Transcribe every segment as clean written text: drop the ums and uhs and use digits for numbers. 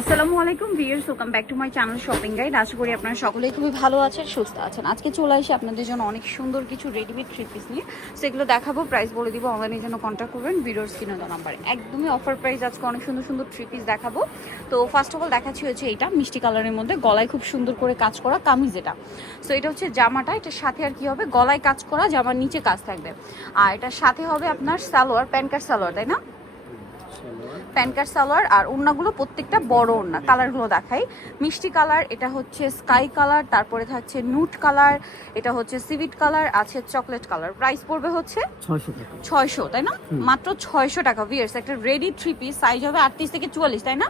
আসসালামু আলাইকুম viewers, welcome back to my channel shopping guide. আশা করি আপনারা সকলেই খুবই ভালো আছেন, সুস্থ আছেন। আজকে চলে আসি আপনাদের জন্য অনেক সুন্দর কিছু রেডিমেড থ্রি পিস নিয়ে, সেগুলো দেখাবো, প্রাইস বলে দিব। অনলাইনের জন্য কন্ট্যাক্ট করবেন ভিডিওর স্ক্রিনে দেওয়া নাম্বারে। একদমই অফার প্রাইস আজকে অনেক সুন্দর সুন্দর থ্রি পিস দেখাবো। তো ফার্স্ট অফ অল দেখাচ্ছি হচ্ছে এইটা মিষ্টি কালারের মধ্যে, গলায় খুব সুন্দর করে কাজ করা কামিজ এটা। সো এটা হচ্ছে জামাটা, এটার সাথে আর কি হবে, গলায় কাজ করা, জামার নিচে কাজ থাকবে। আর এটার সাথে হবে আপনার সালোয়ার, প্যান্ট সালোয়ার, তাই না? প্যান্ট সালোয়ার। আর ওড়নাগুলো প্রত্যেকটা বড় ওড়না। কালারগুলো দেখাই, মিষ্টি কালার, এটা হচ্ছে স্কাই কালার, তারপরে থাকছে নুট কালার, এটা হচ্ছে সিভিট কালার, আছে চকলেট কালার। প্রাইস পড়বে হচ্ছে 600, তাই না? মাত্র 600 টাকা ভিউয়ার্স। একটা রেডি থ্রি পিস, সাইজ হবে 38 থেকে 44, তাই না?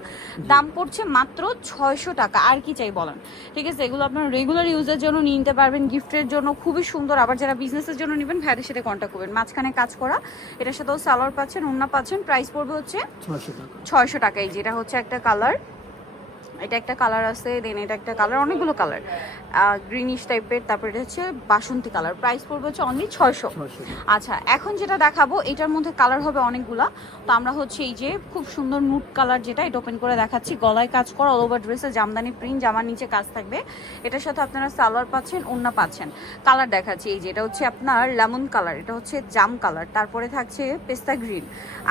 দাম পড়ছে মাত্র 600 টাকা। আর কি চাই বলেন? ঠিক আছে, এগুলো আপনার রেগুলার ইউজের জন্য নিতে পারবেন, গিফটের জন্য খুবই সুন্দর। আবার যারা বিজনেসের জন্য নেবেন ভাইদের সাথে কন্ট্যাক্ট করবেন। মাঝখানে কাজ করা, এটার সাথেও সালোয়ার পাচ্ছেন, ওড়না পাচ্ছেন। প্রাইস পড়বে হচ্ছে 600 টাকায়। যেটা হচ্ছে একটা কালার, এটা একটা কালার আছে, দেন এটা একটা কালার, অনেকগুলো কালার, গ্রিনিশ টাইপের। তারপর এটা হচ্ছে বাসন্তী কালার। প্রাইস পড়বে হচ্ছে অনলি 600। আচ্ছা, এখন যেটা দেখাবো এটার মধ্যে কালার হবে অনেকগুলা। তো আমরা হচ্ছে এই যে খুব সুন্দর নুট কালার, যেটা এটা ওপেন করে দেখাচ্ছি। গলায় কাজ করা, অল ওভার ড্রেসে জামদানি প্রিন্ট, জামার নিচে কাজ থাকবে। এটার সাথে আপনারা সালোয়ার পাচ্ছেন, ওড়না পাচ্ছেন। কালার দেখাচ্ছি, এই যে এটা হচ্ছে আপনার লেমন কালার, এটা হচ্ছে জাম কালার, তারপরে থাকছে পেস্তা গ্রিন,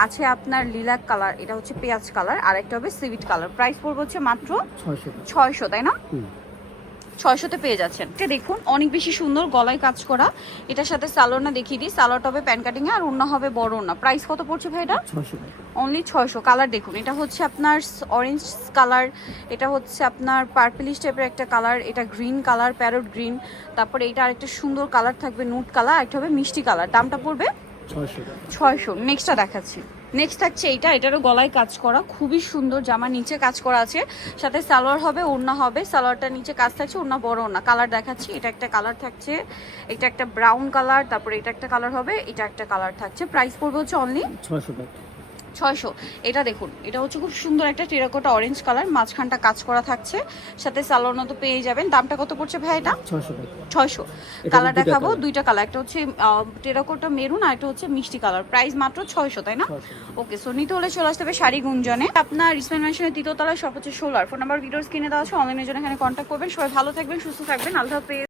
আছে আপনার লিলাক কালার, এটা হচ্ছে পেঁয়াজ কালার, আর একটা হবে সিভিট কালার। প্রাইস পড়বে হচ্ছে মাত্র 600, তাই না? 600-তে পেয়ে যাচ্ছেন। এটা দেখুন অনেক বেশি সুন্দর, গলায় কাজ করা। এটার সাথে সালোয়ারটা দেখিয়ে দিই, সালোয়ারটা হবে প্যান্ট কাটিং আর ওড়না হবে বড় ওড়না। প্রাইস কত পড়ছে ভাই এটা? 600 অনলি 600। কালার দেখুন, এটা হচ্ছে আপনার অরেঞ্জ কালার, এটা হচ্ছে আপনার পার্পলিশ টাইপের একটা কালার, এটা গ্রিন কালার, প্যারট গ্রিন, তারপরে এটা আরেকটা সুন্দর কালার থাকবে নুট কালার, একটা হবে মিষ্টি কালার। দামটা পড়বে 600। নেক্সটটা দেখাচ্ছি। নেক্সট থাকছে এইটা, এটারও গলায় কাজ করা, খুবই সুন্দর, জামার নিচে কাজ করা আছে, সাথে সালোয়ার হবে, ওড়না হবে, সালোয়ারটার নিচে কাজ থাকছে, ওড়না বড় ওড়না। কালার দেখাচ্ছি, এটা একটা কালার থাকছে, এটা একটা ব্রাউন কালার, তারপরে এটা একটা কালার হবে, এটা একটা কালার থাকছে। প্রাইস পড়বে হচ্ছে অনলি 600। এটা দেখুন, এটা হচ্ছে খুব সুন্দর একটা টেরাকোটা অরেঞ্জ কালার, মাঝখানটা কাজ করা থাকছে, সাথে সালোয়ার তো পেয়ে যাবেন। দামটা কত পড়ছে ভাই এটা? 600। কালার দেখাবো দুইটা কালার, একটা হচ্ছে টেরাকোটা মেরুন, আর একটা হচ্ছে মিষ্টি কালার। প্রাইস মাত্র 600, তাই না? ওকে, সো নিতে হলে চলে আসতে হবে শাড়ি গুঞ্জনে। আপনার ইসমাইল ম্যানশনের 3য় তলায়, সব হচ্ছে 16। ফোন নাম্বার ভিডিওর স্ক্রিনে দেওয়া আছে, অনলাইনের জন্য এখানে কন্ট্যাক্ট করবেন। সবাই ভালো থাকবেন, সুস্থ থাকবেন, আল্লাহ হাফেজ।